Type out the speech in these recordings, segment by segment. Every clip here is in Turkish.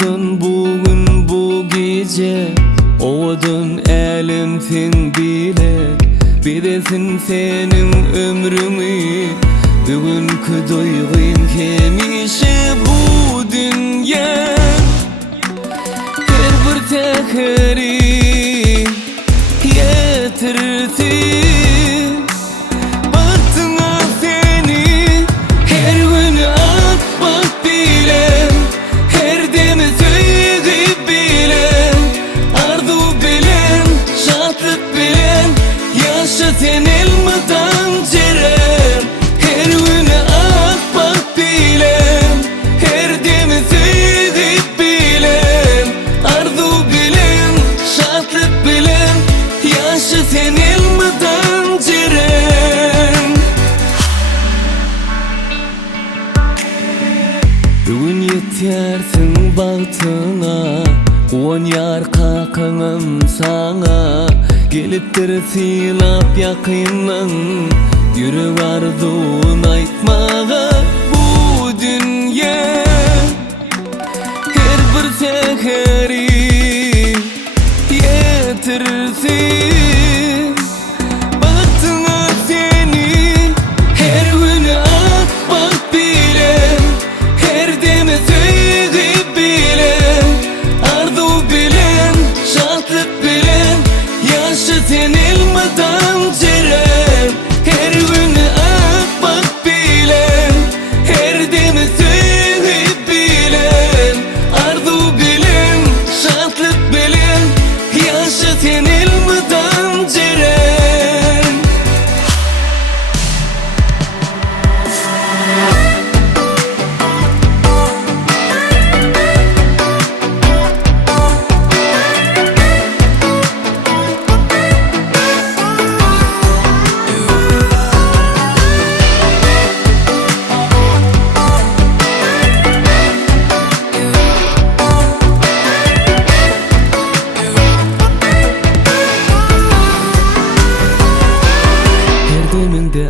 Doğdun bugün bu gece, oğdun elimsin bile. Bilesin senin ömrümü, bugünkü duygun hemişe bu dünya. Her bir tekeri getirsin baktına seni. Her gün atmak bile, her demi söyleyip bile, arzu bilen, şatlık bilen, yaşa sen elmadan cerem. Her gün atmak bile, her demi söyleyip bile, arzu bilen, şatlık bilen, yaşa sen elmadan cerem. Bugün yetersin baktına, on yar kakınım sana. Geliptir silap yakınlan, yürü arzun aytmağa bu dünya. Her bir seheri getirsin baktına seni. Her gün atmak bile, her demi söyleyip bile, arzu bilen, şatlık bilen, yaşa sen elmadan cerem. Her gün atmak bile, her demi söyleyip bile, arzu bilen, şatlık bilen, yaşa sen elmadan cerem.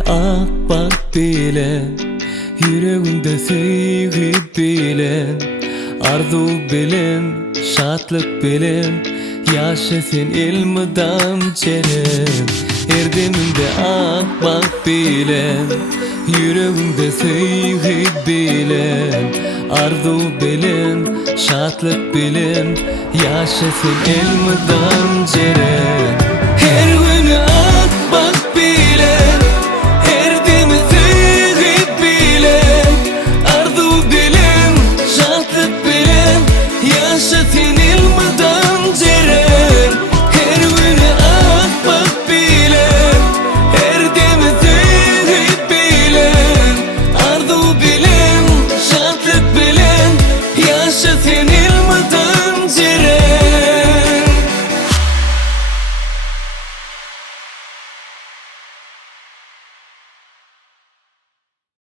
Akbak bilen, yüreğinde sevgi bilen, arzu bilen, şatlık bilen, yaşa sen elmadan cerem. Erdeminde akbak bilen, yüreğinde sevgi bilen, arzu bilen, şatlık bilen, yaşa sen elmadan cerem.